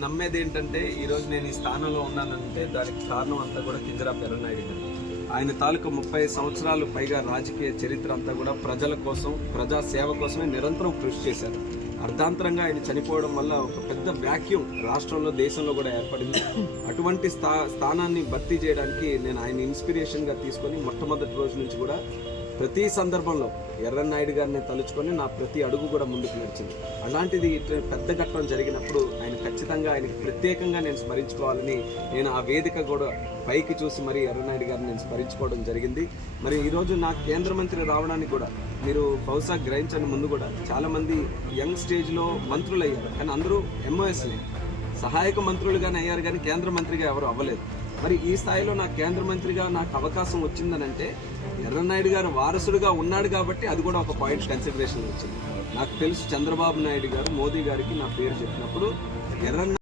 నమ్మేది ఏంటంటే ఈరోజు నేను ఈ స్థానంలో ఉన్నానంటే దానికి కారణం అంతా కూడా కింజరాపు ఎర్రన్నాయుడు గారు. ఆయన తాలూకు 30 సంవత్సరాలు పైగా రాజకీయ చరిత్ర అంతా కూడా ప్రజల కోసం, ప్రజా సేవ కోసమే నిరంతరం కృషి చేశారు. అర్ధాంతరంగా ఆయన చనిపోవడం వల్ల ఒక పెద్ద వ్యాక్యూమ్ రాష్ట్రంలో, దేశంలో కూడా ఏర్పడింది. అటువంటి స్థానాన్ని భర్తీ చేయడానికి నేను ఆయన ఇన్స్పిరేషన్గా తీసుకొని మొట్టమొదటి రోజు నుంచి కూడా ప్రతి సందర్భంలో ఎర్రన్నాయుడు గారిని తలుచుకొని నా ప్రతి అడుగు కూడా ముందుకు నడిచింది. అలాంటిది పెద్ద ఘట్టం జరిగినప్పుడు ఆయన ఖచ్చితంగా ఆయనకి ప్రత్యేకంగా నేను స్మరించుకోవాలని నేను ఆ వేదిక కూడా పైకి చూసి మరి ఎర్రన్నాయుడు గారిని నేను స్మరించుకోవడం జరిగింది. మరి ఈరోజు నాకు కేంద్ర మంత్రి రావడానికి కూడా మీరు బహుశా గ్రహించని ముందు కూడా చాలామంది యంగ్ స్టేజ్లో మంత్రులు అయ్యారు, కానీ అందరూ ఎంఓఎస్లే సహాయక మంత్రులుగానే అయ్యారు, కానీ కేంద్ర మంత్రిగా ఎవరు అవ్వలేదు. మరి ఈ స్థాయిలో నాకు కేంద్ర మంత్రిగా నాకు అవకాశం వచ్చిందనంటే ఎర్రన్నాయుడు గారు వారసుడుగా ఉన్నాడు కాబట్టి అది కూడా ఒక పాయింట్ కన్సిడరేషన్ వచ్చింది. నాకు తెలుసు చంద్రబాబు నాయుడు గారు మోదీ గారికి నా పేరు చెప్పినప్పుడు ఎర్రన్నాయుడు